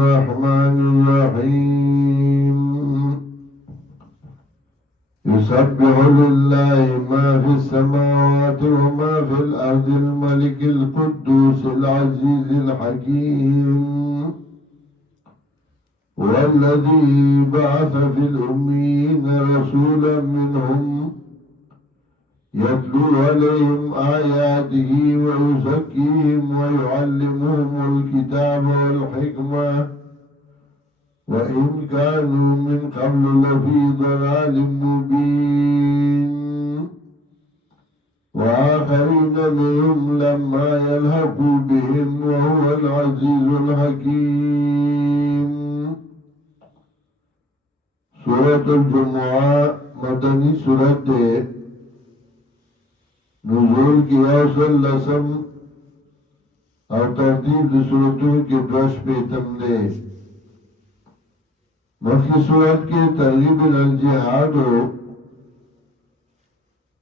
الرحمن الرحيم يسبح لله ما في السماوات وما في الأرض الملك القدوس العزيز الحكيم والذي بعث في الأميين رسولا منهم يتلو عليهم آياته ويزكيهم ويعلمهم الكتاب والحكمة وإن كانوا من قبل لفي ضلال مبين وآخرين منهم لما يلحقوا بهم وهو العزيز الحكيم. سورة الجمعة مدني سورة نزول کی اوصل لسم او ترتیب دی صورتوں کی دوش پیتم دے. مخی صورت کی ترغیب الجہاد ہو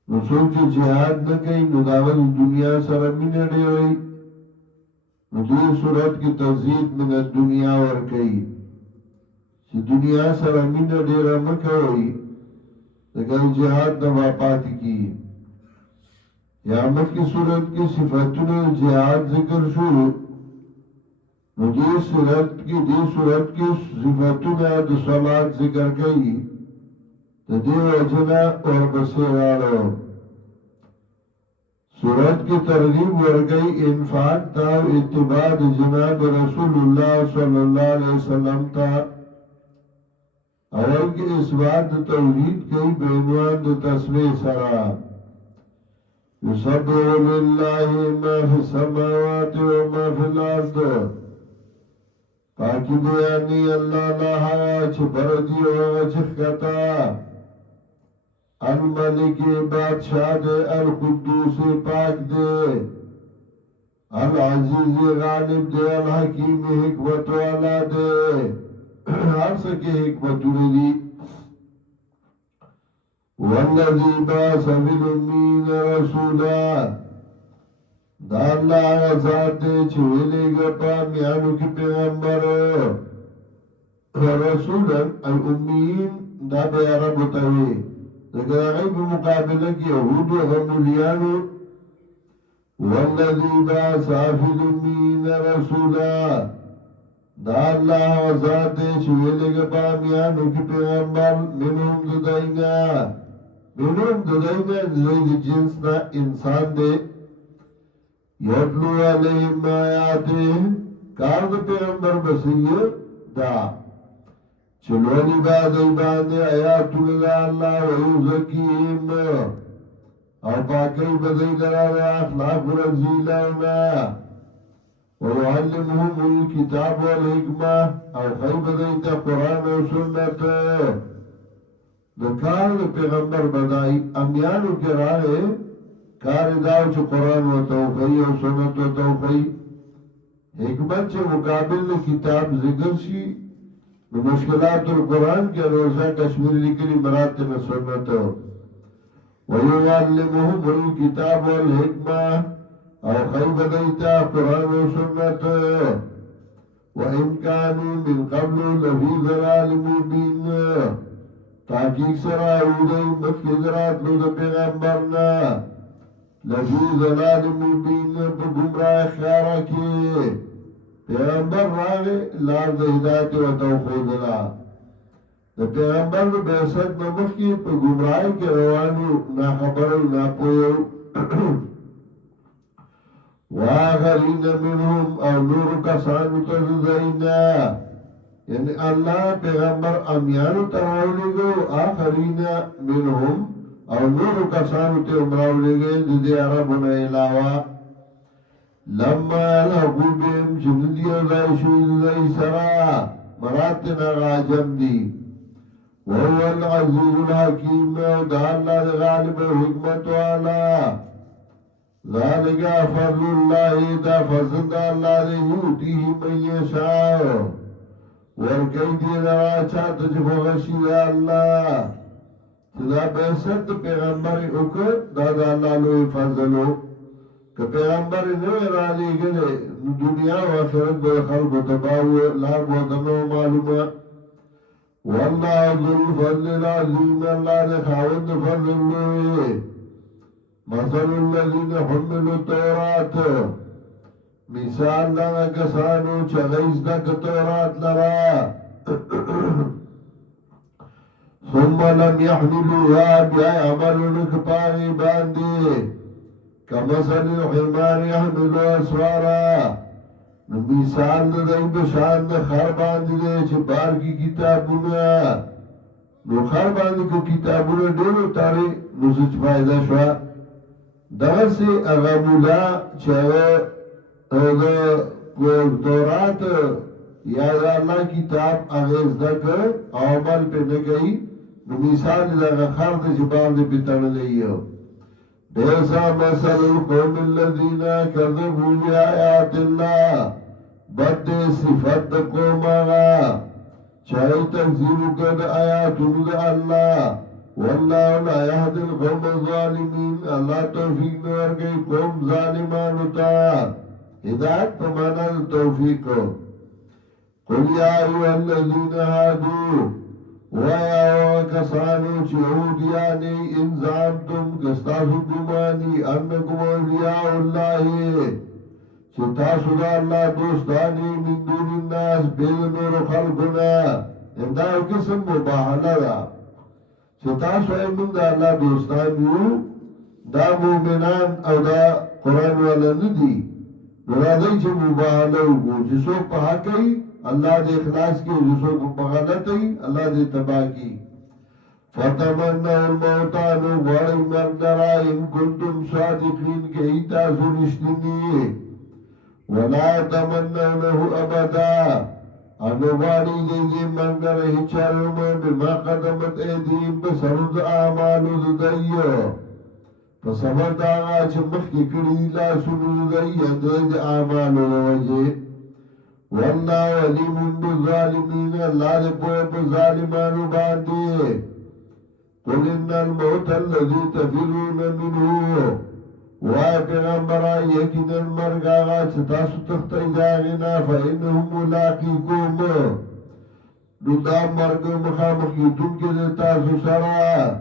نسول چی جہاد نہ کئی نداول دنیا سرمین اڑے ہوئی ندوی صورت کی تزید من الدنیا ور کئی چی دنیا سرمین اڑے رمکہ ہوئی لیکن جہاد نہ واپاتی کی یا مکی صورت کی صفتون جہاد ذکر شروع دی صورت کی صفتون دی صلات ذکر کئی دی وجنہ اور بسیرانو صورت کی ترغیب ورگئی انفاق تا اتباع جناب رسول اللہ صلی اللہ علیہ وسلم تا اول کی اثبات توحید کئی بعنوان تسمیع سرا يسبح لله ما في السماوات وما في الأرض پاکی بیانی اللہ لاہا چھ بردی ہوگا چھ الملک بادشاہ دے القدوس پاک دے العزیز غالب دے الحکیم حکمت والا دے ہر سکے حکمت ردی والذی باس فی الامین رسولا دا اللہ غزات دے چھویلے گا پامیانو کی پیغمبر رسولا الامیین دا بے عرب ہوتاوے لیکن غیب مقابلہ کی یہود و غمولیانو والذی باس فی الامین رسولا دا اللہ غزات دے چھویلے گا پامیانو کی پیغمبر منہم ددائینا منہم ددائینا زید جنسنا انسان دے یتلو علیہم آیاتے کار دا پیغمبر بسیئے دا چلونی بعد ایبانے آیات اللہ ویوزکیم او پاکی بدئی درار اخلاق رزیلانا ویعلمهم الكتاب والحکمہ او خی بدئی تا قرآن و سنت دکار دا پیغمبر بدائی امیانو کے رائے کار داو چھ قرآن و توقعی و سنت و توقعی حکمت چھ مقابل کتاب ذکر شی مشکلات القرآن کے روزہ کشمیر لکلی مراتب سنت ویعلمهم الكتاب والحکمہ او خیب دیتا قرآن و سنت وَإِن كَانُوا مِن قَبْلُ لَفِي ضَلَالٍ مُبِينٍ تحقیق سرا اودئی مخدرات لود پیغمبرنا لفی ضلال مبین پا گمراہ خیارہ کی پیغمبر راگے لار دا ہدایت و توفیدنا دا پیغمبر بیست نمخ کی پا گمراہ کے روانو نا خبر نا پویو وآخرین منہم او نور کسانو تزدائینا یعنی اللہ پیغمبر امیانو تراؤلے گو آخرین منہم او نور کسانو تے امراؤلے گئے دی عربنا علاوہ لما لحقو بیم جندی ازائشو ازائی سرا مراتنا غاجم دی وهو العزیز الحکیم دا اللہ غالب حکمت والا ذالک فضل اللہ دا فضل دا اللہ دے یوتیہ من یشاء ورکی دی روا چاہتا چھ بغشی دا اللہ دا بیست پیغمبر اکر دا دا اللہ لوی فضلو که پیغمبر نوی را لیگنه دنیا و آخرت به خلق تباو لار بودنو معلومه والله ذو الفضل العظیم اللہ نے خاوند فضل لوی مثل الذین حملوا التورات مثال لنا کسانو چغیز دک تورات لرا ثم لم يحملوها بیا عملون کپاغی باندی کمثل الحمار يحمل اسوارا مثال دای بشان د خر باندې دی چې بار کی کتابونه نو خر باندې کو کتابونه ډېر تاري نو څه فائدہ شو دغه سي هغه مولا چې د تورات یا د الله کتاب هغه ذکر او عمل په نه کوي نو مثال دغه خر د جبال د پټړلې یو بیسا مثل القوم الذین کذبوا بآیات الله بد صفت قوم آغا چاہی تکذیب کد آیاتون دا اللہ واللہ لا یهدی القوم الظالمین اللہ توفیق نور گئی قوم ظالمانو تا ہدایت پمانا توفیق قل یا ایوہ الذین ہادو وَيَا وَكَسَانُ چِهُودِيَانِ إِنْ زَعَمْتُمْ كَسْتَاسُ گُمَانِ أَنَّكُمْ أَوْلِيَاءُ اللَّهِ چِتَاسُ دا اللہ دوستانی من دون الناس بید نور خلقنا امدار قسم مباحلہ دا چِتَاسُ ایمن دا اللہ دوستانیو دا مومنان او دا قرآن والا ندی نرادی چی مباحلہ ہوگو جسو پہا کئی اللہ دے اخلاص کی جسو کو بغلط ہی اللہ دے تباہ کی فتمنى الموتان وغوڑی مردرا ان کنتم صادقین کے ایتاسو رشتنی ولا تمنونه ابدا انو غوڑی دے دے مردر ہچارم بما قدمت ایدیم بسرد آمالو دائیو فسمت آغا چمخ کی کری لا سنو دائی اندرد آمالو وجہ واللہ علیم بالظالمین اللہ دے پوئے پر ظالمانو باندے قل ان الموت الذي تفرون منه وآئے پیغمبر آئی یقین المرگ آغا ستاسو تختی داغینا فإنهم ملاقیکوم نو دا مرگ مخامخیتون کے دے تاسو سرا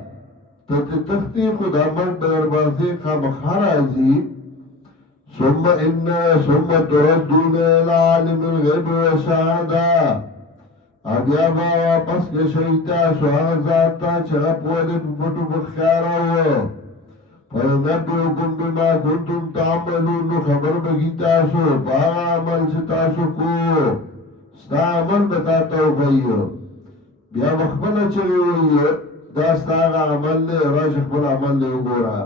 تختی خدا مرگ دربارتے خامخار آزی ثم تردون الى عالم الغیب وشهادہ ابیا با واپس کے شہیدہ سوہاں ذاتا چھا پودے پٹو بخیارا ہو فَيُنَبِّئُكُمْ بِمَا كُنْتُمْ تَعْمَلُونَ خبر بگیتا سو باغا عمل ستاسو کو ستا عمل بتاتا ہو گئیو بیا مخبلا چلی ہوئی داستا آغا عمل لے راش اخبر عمل لے گورا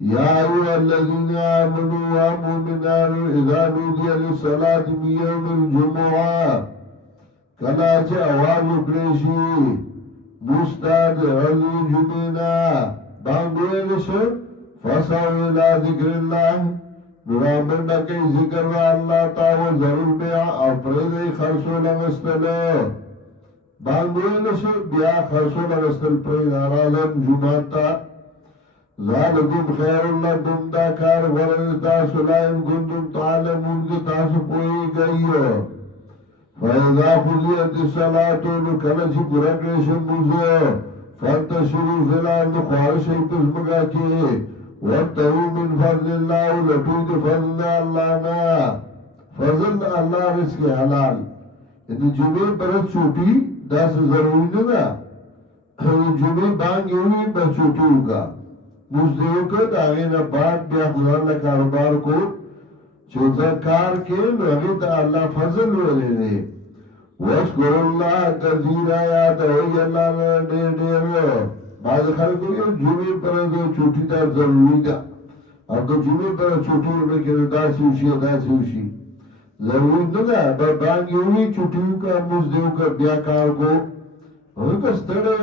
یا ایوہ الذین آمنوا ومؤمنان اذا نودی للصلاة من یوم الجمعہ کلا چه آواز اکریشی مستاد علی جمعنا بانگویلش فساو الى ذکر اللہ نرامن نکی ذکر اللہ تاو ضرور بیا اپرد خرسو لغستل بانگویلش بیا خرسو لغستل پرید آرالم جمعتا ذالکم خیر لکم دا کار ورد تاسو لائم کنتم تعلمون کی تاسو پوئی گئیو فَإِذَا خُلِيَتِ الصَّلَاةُ نُكَلَچِ پُرَکْرِشِ مُزُو فَانْتَشِرُوا فِي الْأَرْضِ خُوَارِشِ پزمگا کی وَابْتَغُوا مِنْ فَضْلِ اللَّهِ لَٹُوِدِ فَضْلِ اللَّهِ نا فضل اللہ رزق حلال یعنی جمعے برد چھوٹی دا سے ضروری ندا جمعے بانگی ہوئی بس چھوٹی ہوگا مزدیو کد آگینا بعد بیا خدان کاروبار کو چوزا کار کے نوغی تا اللہ فضل ولے دے وَاشْكُرُ اللَّهَ كَثِيرًا یاد ہوئی اللہ نے دیر دیر بعض خلقوں کے جمعے پر دو چھوٹی تا ضروری دا اور تو جمعے پر چھوٹی ہونے کے دا سوشی ضروری ندا بانگی ہوئی چھوٹیوں کا مزدیو کا بیا کار کو ہوئی کا ستڑے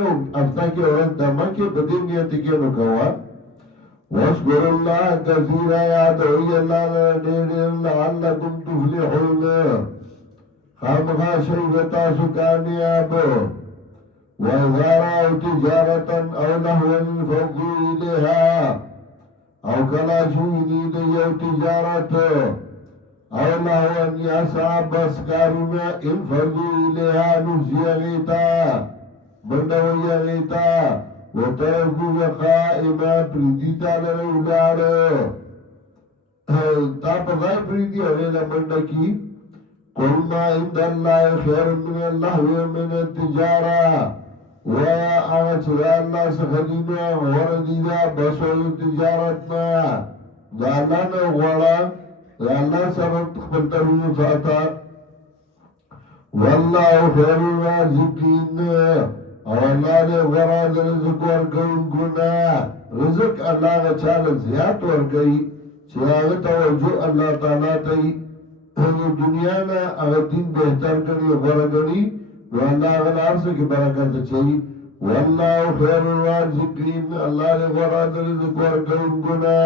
افتہ کے عورت دمہ کے بدین نیتی کے نکوا وَاشْكُرُ اللَّهَ كَثِيرًا یاد ہوئی اللہ نے دیر لَعَلَّكُمْ تُفْلِحُونَ خامخا شیفتا سکانیاب وَإِذَا رَأَوْا تِجَارَةً أَوْ لَهْوًا انفَضُّوا إِلَيْهَا او کلا چوینی د یو تجارت او لاوان یا صاحب بس کارونا انفردو الیها نفسی اغیتا بندوی اغیتا وترکو قائما پریدیتا لرولار تا پدای پریدی اغیلا بندکی قل ما عند اللہ خیر من اللہ ومن التجارہ ویا آغا چدا اللہ سخدینا وردیدا بسوی تجارتنا دا اللہ نا غوڑا دا اللہ سبت خبرترون ساتا واللہ خیر الرازقین او اللہ نے غراد رزق ورکون گنا رزق اللہ کا چال زیاد ورگئی چراغ توجہ اللہ تعالیٰ تی دنیا نا اگر دین بہتر کرنی ورگنی نو اللہ غلار سے کی برکت چاہی واللہ خیر الرازقین اللہ نے غراد رزق ورکون گنا